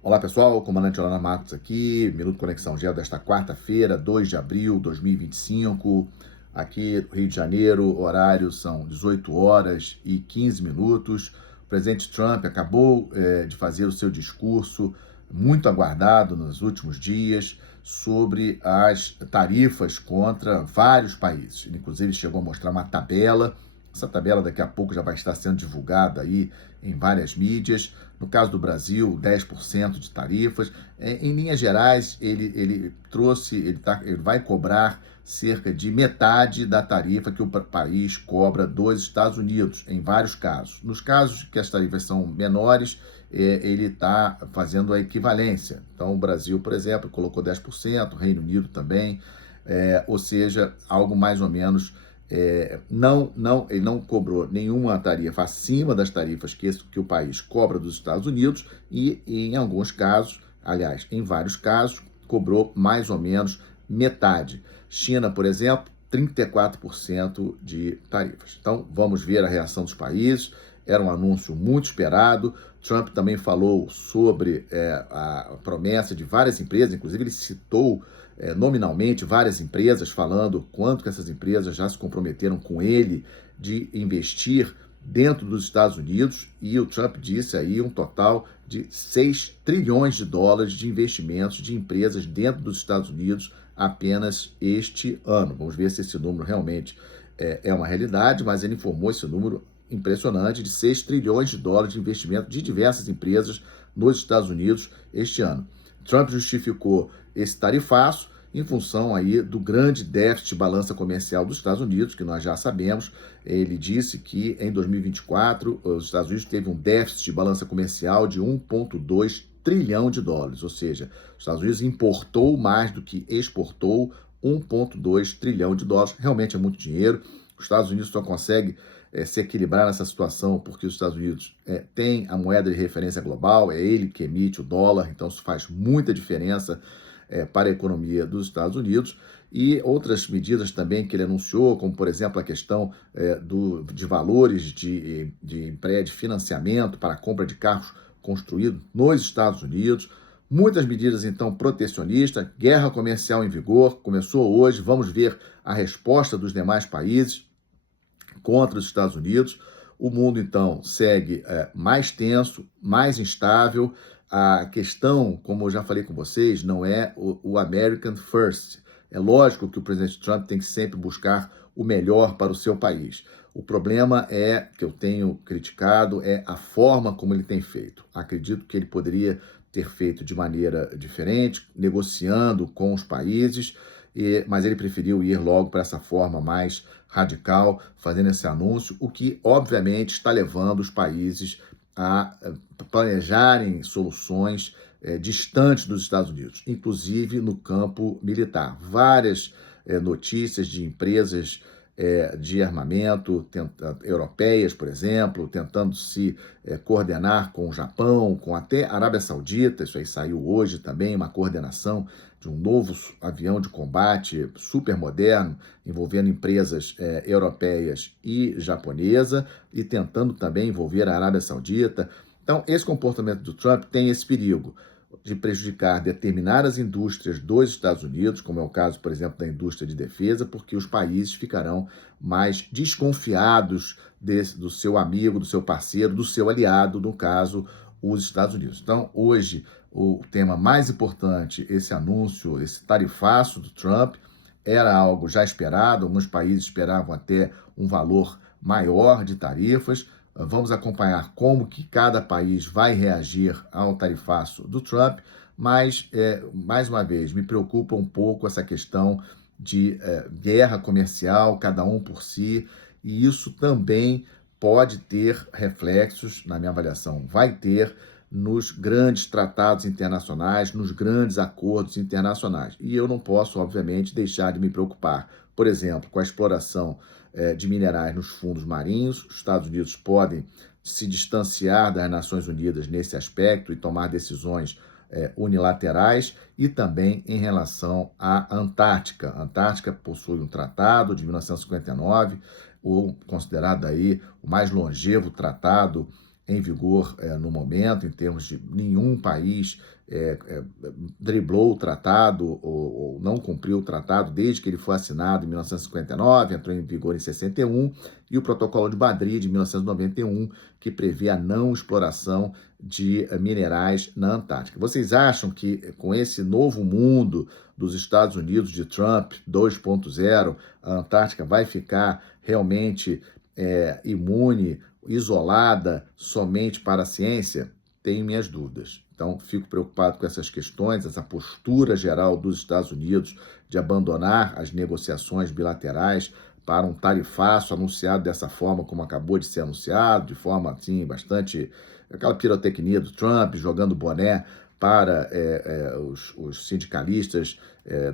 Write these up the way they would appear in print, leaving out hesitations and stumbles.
Olá pessoal, comandante Orlando Marcos aqui, Minuto Conexão Gel desta quarta-feira, 2 de abril de 2025, aqui no Rio de Janeiro, horário são 18 horas e 15 minutos. O presidente Trump acabou de fazer o seu discurso muito aguardado nos últimos dias sobre as tarifas contra vários países. Ele, inclusive, chegou a mostrar uma tabela. Essa tabela daqui a pouco já vai estar sendo divulgada aí em várias mídias. No caso do Brasil, 10% de tarifas. Em linhas gerais, ele vai cobrar cerca de metade da tarifa que o país cobra dos Estados Unidos, em vários casos. Nos casos que as tarifas são menores, ele está fazendo a equivalência. Então, o Brasil, por exemplo, colocou 10%, o Reino Unido também, ou seja, algo mais ou menos. Ele não cobrou nenhuma tarifa acima das tarifas que o país cobra dos Estados Unidos e, em alguns casos, aliás, em vários casos, cobrou mais ou menos metade. China, por exemplo, 34% de tarifas. Então, vamos ver a reação dos países. Era um anúncio muito esperado. Trump também falou sobre a promessa de várias empresas, inclusive ele citou nominalmente várias empresas, falando quanto que essas empresas já se comprometeram com ele de investir dentro dos Estados Unidos, e o Trump disse aí um total de 6 trilhões de dólares de investimentos de empresas dentro dos Estados Unidos apenas este ano. Vamos ver se esse número realmente é uma realidade, mas ele informou esse número impressionante de 6 trilhões de dólares de investimento de diversas empresas nos Estados Unidos este ano. Trump justificou esse tarifaço em função aí do grande déficit de balança comercial dos Estados Unidos, que nós já sabemos. Ele disse que em 2024 os Estados Unidos teve um déficit de balança comercial de 1,2 trilhão de dólares, ou seja, os Estados Unidos importou mais do que exportou, 1,2 trilhão de dólares. Realmente é muito dinheiro. Os Estados Unidos só consegue se equilibrar nessa situação porque os Estados Unidos têm a moeda de referência global, é ele que emite o dólar, então isso faz muita diferença para a economia dos Estados Unidos. E outras medidas também que ele anunciou, como por exemplo a questão de valores de financiamento para a compra de carros construídos nos Estados Unidos. Muitas medidas, então, protecionistas, guerra comercial em vigor, começou hoje, vamos ver a resposta dos demais países contra os Estados Unidos. O mundo, então, segue mais tenso, mais instável. A questão, como eu já falei com vocês, não é o American First. É lógico que o presidente Trump tem que sempre buscar o melhor para o seu país. O problema que eu tenho criticado é a forma como ele tem feito. Acredito que ele poderia ter feito de maneira diferente, negociando com os países, mas ele preferiu ir logo para essa forma mais radical, fazendo esse anúncio, o que, obviamente, está levando os países a planejarem soluções distantes dos Estados Unidos, inclusive no campo militar. Várias notícias de empresas de armamento europeias, por exemplo, tentando se coordenar com o Japão, com até a Arábia Saudita. Isso aí saiu hoje também, uma coordenação de um novo avião de combate super moderno, envolvendo empresas europeias e japonesa, e tentando também envolver a Arábia Saudita. Então, esse comportamento do Trump tem esse perigo de prejudicar determinadas indústrias dos Estados Unidos, como é o caso, por exemplo, da indústria de defesa, porque os países ficarão mais desconfiados do seu amigo, do seu parceiro, do seu aliado, no caso, os Estados Unidos. Então, hoje, o tema mais importante, esse anúncio, esse tarifaço do Trump, era algo já esperado. Alguns países esperavam até um valor maior de tarifas. Vamos acompanhar como que cada país vai reagir ao tarifaço do Trump, mas, mais uma vez, me preocupa um pouco essa questão de guerra comercial, cada um por si, e isso também pode ter reflexos, na minha avaliação, vai ter nos grandes tratados internacionais, nos grandes acordos internacionais. E eu não posso, obviamente, deixar de me preocupar, por exemplo, com a exploração de minerais nos fundos marinhos. Os Estados Unidos podem se distanciar das Nações Unidas nesse aspecto e tomar decisões unilaterais, e também em relação à Antártica. A Antártica possui um tratado de 1959, considerado aí o mais longevo tratado em vigor no momento, em termos de nenhum país driblou o tratado ou não cumpriu o tratado desde que ele foi assinado em 1959, entrou em vigor em 61, e o Protocolo de Madrid de 1991, que prevê a não exploração de minerais na Antártica. Vocês acham que com esse novo mundo dos Estados Unidos de Trump 2.0, a Antártica vai ficar realmente imune, isolada somente para a ciência? Tenho minhas dúvidas. Então, fico preocupado com essas questões, essa postura geral dos Estados Unidos de abandonar as negociações bilaterais para um tarifaço anunciado dessa forma, como acabou de ser anunciado, de forma assim, bastante. Aquela pirotecnia do Trump, jogando boné para os sindicalistas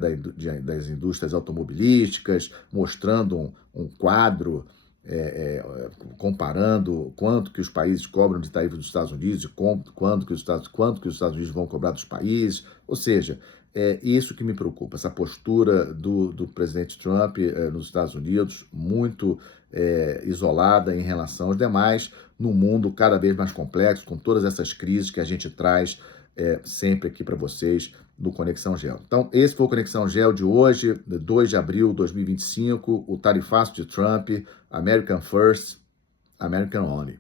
das indústrias automobilísticas, mostrando um quadro comparando quanto que os países cobram de tarifa dos Estados Unidos e quanto que os Estados Unidos vão cobrar dos países. Ou seja, é isso que me preocupa, essa postura do presidente Trump nos Estados Unidos, muito isolada em relação aos demais, num mundo cada vez mais complexo, com todas essas crises que a gente traz sempre aqui para vocês do Conexão Gel. Então, esse foi o Conexão Gel de hoje, 2 de abril de 2025, o tarifaço de Trump, American First, American Only.